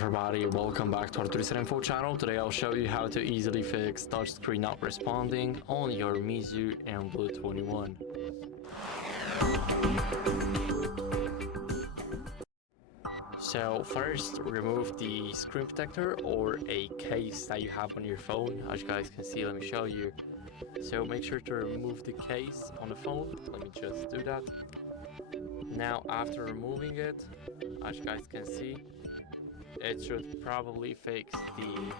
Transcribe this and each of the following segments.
everybody, welcome back to HardReset.Info channel. Today I'll show you how to easily fix touchscreen not responding on your MEIZU mBlu 21. So first, remove the screen protector or a case that you have on your phone. As you guys can see, let me show you. So make sure to remove the case on the phone. Let me just do that. Now after removing it, as you guys can see, it should probably fix the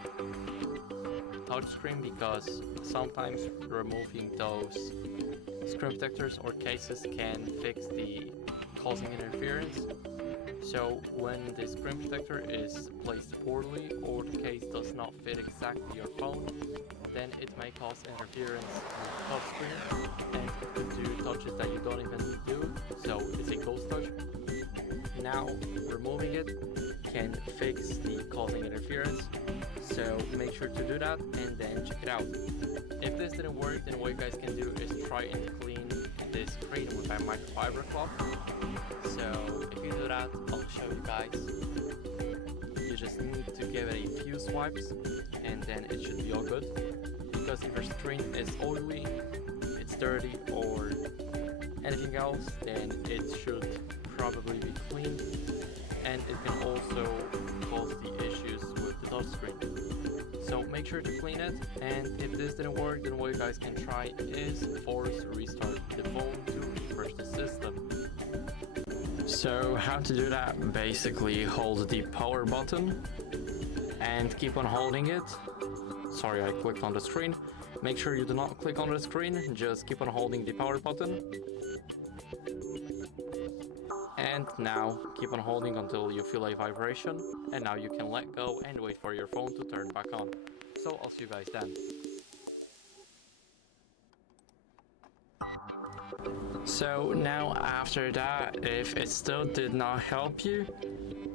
touchscreen, because sometimes removing those screen protectors or cases can fix the causing interference. So when the screen protector is placed poorly or the case does not fit exactly your phone, then it may cause interference on the touchscreen and it could do touches that you don't even do, so it's a ghost touch. Now removing it can fix the causing interference, so make sure to do that and then check it out. If this didn't work, then what you guys can do is try and clean the screen with a microfiber cloth. So if you do that, I'll show you guys. You just need to give it a few swipes and then it should be all good, because if your screen is oily, it's dirty or anything else, then it should probably be cleaned, and it can also cause the issues with the touchscreen. So make sure to clean it, and if this didn't work, then what you guys can try is force restart the phone to refresh the system. So how to do that? Basically hold the power button and keep on holding it. Sorry, I clicked on the screen. Make sure you do not click on the screen, just keep on holding the power button. And now keep on holding until you feel a vibration, and now you can let go and wait for your phone to turn back on. So I'll see you guys then. So now after that, if it still did not help you,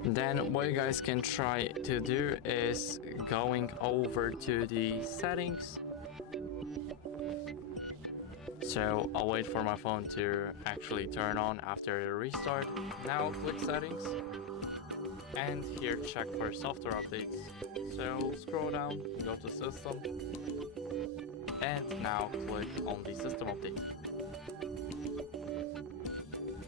then what you guys can try to do is going over to the settings. So I'll wait for my phone to actually turn on after the restart. Now click settings, and here check for software updates. So scroll down, go to system, and now click on the system update.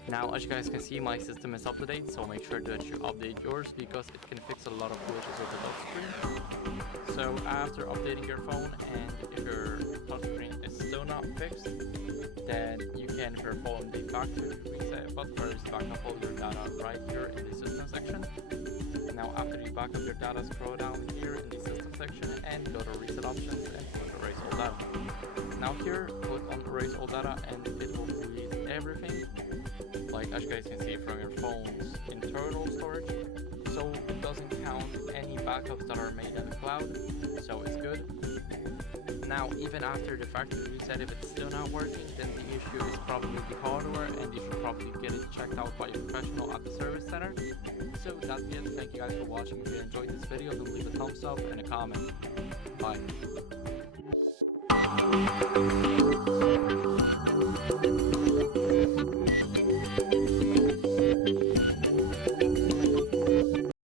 Now as you guys can see, my system is up to date, so make sure that you update yours, because it can fix a lot of glitches with the touchscreen. So after updating your phone, and if your touchscreen is still not fixed, then you can perform the factory reset, but first back up all your data right here in the system section. Now after you back up your data, scroll down here in the system section and go to reset options and click erase all data. Now here, click on erase all data and it will delete everything, like as you guys can see, from your phone's internal storage. So it doesn't count any backups that are made in the cloud, so it's good. Now even after the factory reset, if it's still not working, then the issue is probably the hardware, and you should probably get it checked out by a professional at the service center. So that's it. Thank you guys for watching. If you enjoyed this video, then leave a thumbs up and a comment. Bye.